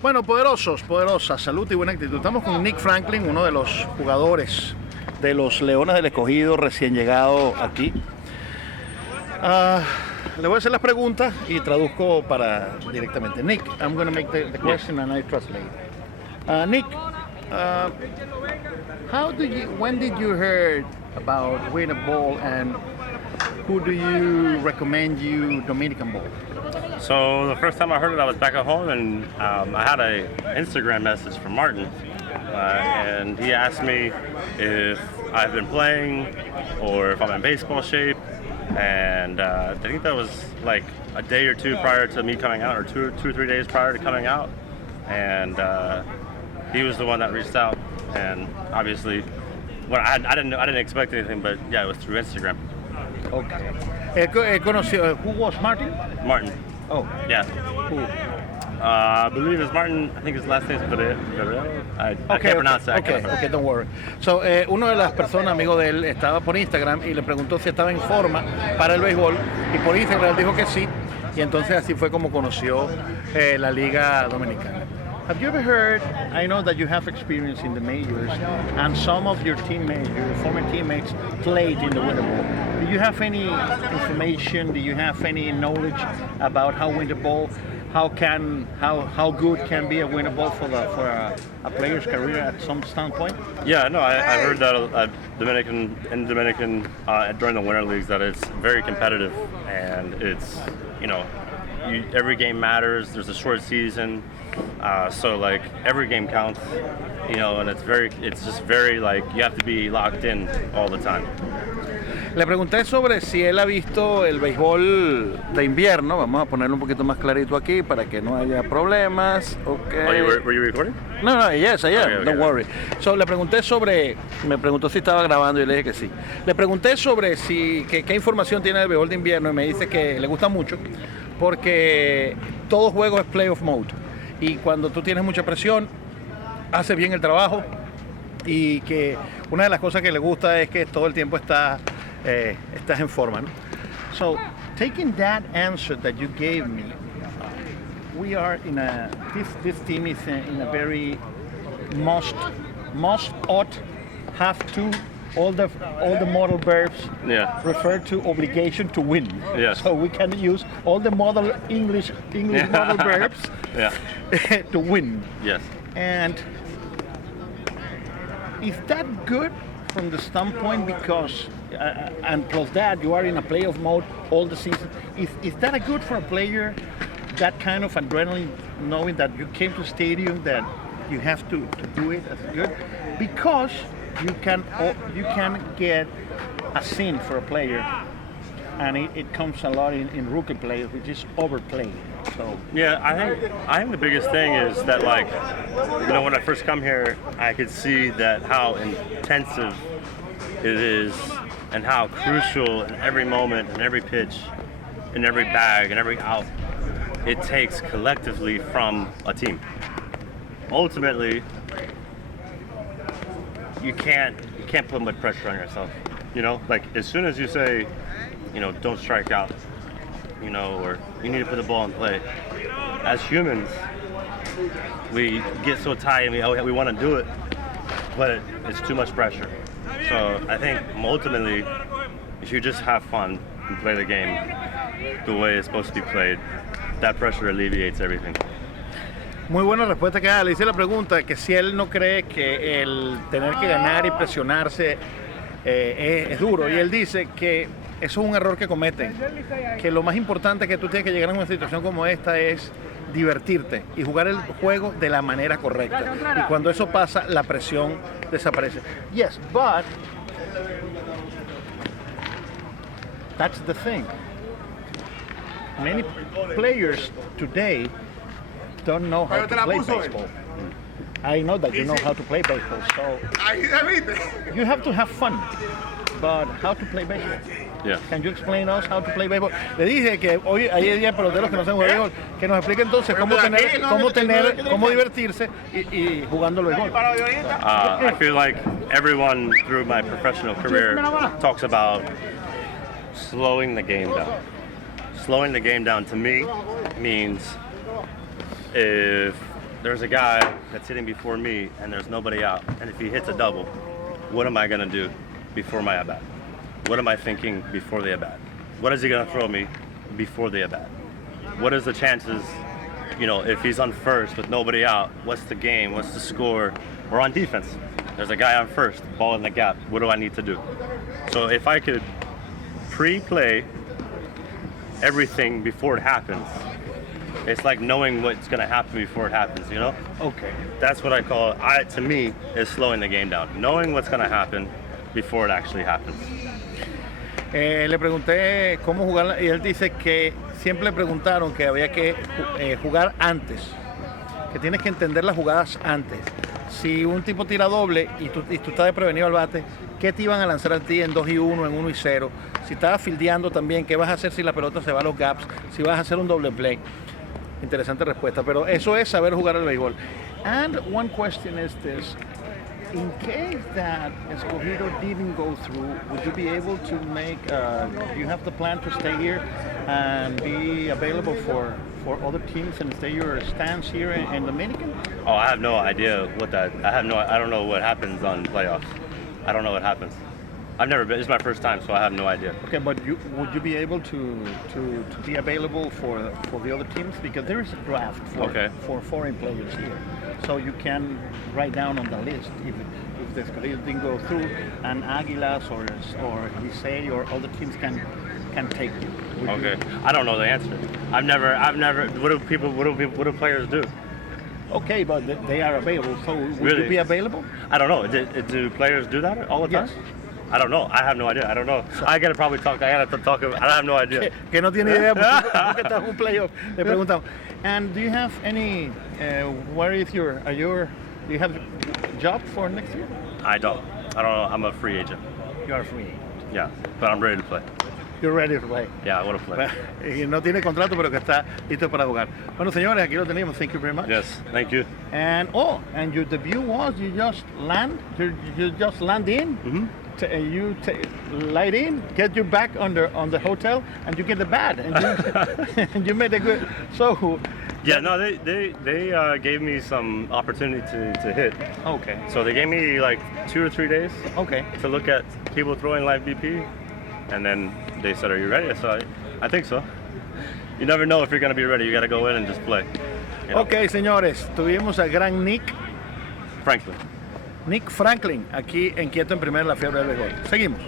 Bueno, poderosas, salud y buena actitud. Estamos con Nick Franklin, uno de los jugadores de los Leones del Escogido, recién llegado aquí. Le voy a hacer las preguntas y traduzco para directamente. Nick, I'm going to make the question and I translate. Nick, when did you hear about win a ball and who do you recommend you Dominican ball? So the first time I heard it, I was back at home, and I had an Instagram message from Martin, and he asked me if I've been playing or if I'm in baseball shape, and I think that was like a day or two prior to me coming out, or two or 3 days prior to coming out, and he was the one that reached out, and obviously, well, I didn't expect anything, but yeah, it was through Instagram. Okay. Who was Martin? Martin. Oh, yeah. Who? I believe it's Martin. I think his last name is Creado. I can't pronounce that. Okay, don't worry. So, uno de las personas, amigo de él, estaba por Instagram y le preguntó si estaba en forma para el béisbol y por Instagram dijo que sí, y entonces así fue como conoció la Liga Dominicana. Have you ever heard, I know that you have experience in the majors and some of your teammates, your former teammates played in the winter ball. Do you have any information, do you have any knowledge about how winter ball, how good can be a winter ball for a player's career at some standpoint? Yeah, no, I heard that Dominican during the winter leagues that it's very competitive, and it's, every game matters. There's a short season, so like every game counts, and it's just very like you have to be locked in all the time. Le pregunté sobre si él ha visto el béisbol de invierno. Vamos a ponerlo un poquito más clarito aquí para que no haya problemas. Okay. Oh, were you recording? No, yes, I am. Okay. Don't worry. So, me preguntó si estaba grabando y le dije que sí. Le pregunté sobre qué información tiene del béisbol de invierno y me dice que le gusta mucho porque todo juego es playoff mode. Y cuando tú tienes mucha presión, hace bien el trabajo, y que una de las cosas que le gusta es que todo el tiempo estás en forma, ¿no? So, taking that answer that you gave me, we are this team is in a very must ought, have to, all the modal verbs refer to obligation to win. Yes. So we can use all the modal English modal verbs to win. Yes. And is that good from the standpoint because, and plus that, you are in a playoff mode all the season. Is that a good for a player, that kind of adrenaline, knowing that you came to stadium, that you have to do it as good? Because you can get a sin for a player, and it comes a lot in rookie players, which is overplayed. So yeah, I think the biggest thing is that, like, when I first come here, I could see that how intensive it is and how crucial in every moment and every pitch, in every bag and every out it takes collectively from a team. Ultimately, you can't put much pressure on yourself. Like as soon as you say, don't strike out, or you need to put the ball in play. As humans, we get so tight and we want to do it, but it's too much pressure. So I think ultimately, if you just have fun and play the game the way it's supposed to be played, that pressure alleviates everything. Muy buena respuesta que da. Le hice la pregunta que si él no cree que el tener que ganar y presionarse es duro, y él dice que eso es un error que cometen, que lo más importante que tú tienes que llegar a una situación como esta es divertirte y jugar el juego de la manera correcta, y cuando eso pasa la presión desaparece. Yes, but that's the thing. Many players today don't know how to play baseball. I know that you know how to play baseball, so you have to have fun. But how to play baseball? Yeah. Can you explain us how to play baseball? Le dije que hoy hay días peloteros que no saben jugar béisbol, que nos explique entonces cómo divertirse y jugando el béisbol. I feel like everyone through my professional career talks about slowing the game down. Slowing the game down to me means if there's a guy that's hitting before me and there's nobody out, and if he hits a double, what am I going to do before my at-bat? What am I thinking before the at-bat? What is he going to throw me before the at-bat? What is the chances, if he's on first with nobody out, what's the game, what's the score? Or on defense, there's a guy on first, ball in the gap, what do I need to do? So if I could pre-play everything before it happens, it's like knowing what's going to happen before it happens, Okay. That's what I call, to me, is slowing the game down. Knowing what's going to happen before it actually happens. Le pregunté cómo jugar y él dice que siempre le preguntaron que había que jugar antes, que tienes que entender las jugadas antes. Si un tipo tira doble y tú estás desprevenido al bate, ¿qué te iban a lanzar a ti en 2 y 1, en 1 y 0? Si estabas fildeando también, ¿qué vas a hacer si la pelota se va a los gaps? Si vas a hacer un doble play. Interesante respuesta, pero eso es saber jugar al béisbol. And one question is this. In case that Escogido didn't go through, would you be able to make, do you have the plan to stay here and be available for other teams and stay your stands here in Dominican? Oh, I have no idea I don't know what happens on playoffs. I don't know what happens. I've never been, it's my first time, so I have no idea. Okay, but would you be able to be available for the other teams? Because there is a draft for foreign players here. So you can write down on the list if the Escogido didn't go through, and Águilas or Licey or other teams can take you. Okay, I don't know the answer. I've never. What do players do? Okay, but they are available. So would Really? you be available? I don't know. Do players do that all the time? Yes. I don't know. I have no idea. I don't know. I gotta talk. I have no idea. Que no tiene idea porque estás en un playoff. Le preguntamos. And do you have any? Where is do you have a job for next year? I don't know. I'm a free agent. You are free. Yeah, but I'm ready to play. You're ready to play. Yeah, I want to play. Y no tiene contrato, pero que está listo para jugar. Bueno, señores, aquí lo tenemos. Thank you very much. Yes, thank you. And your debut was you just land in. Mm-hmm. You light in, get you back on the hotel, and you get the bat, and you made a good. So. Yeah, no, they gave me some opportunity to hit. Okay. So they gave me like 2 or 3 days. Okay. To look at people throwing live BP, and then they said, "Are you ready?" So I think so. You never know if you're going to be ready. You got to go in and just play. Okay, señores, tuvimos al gran Nick Franklin. Franklin, aquí en Quieto en Primera, la fiebre del béisbol. Seguimos.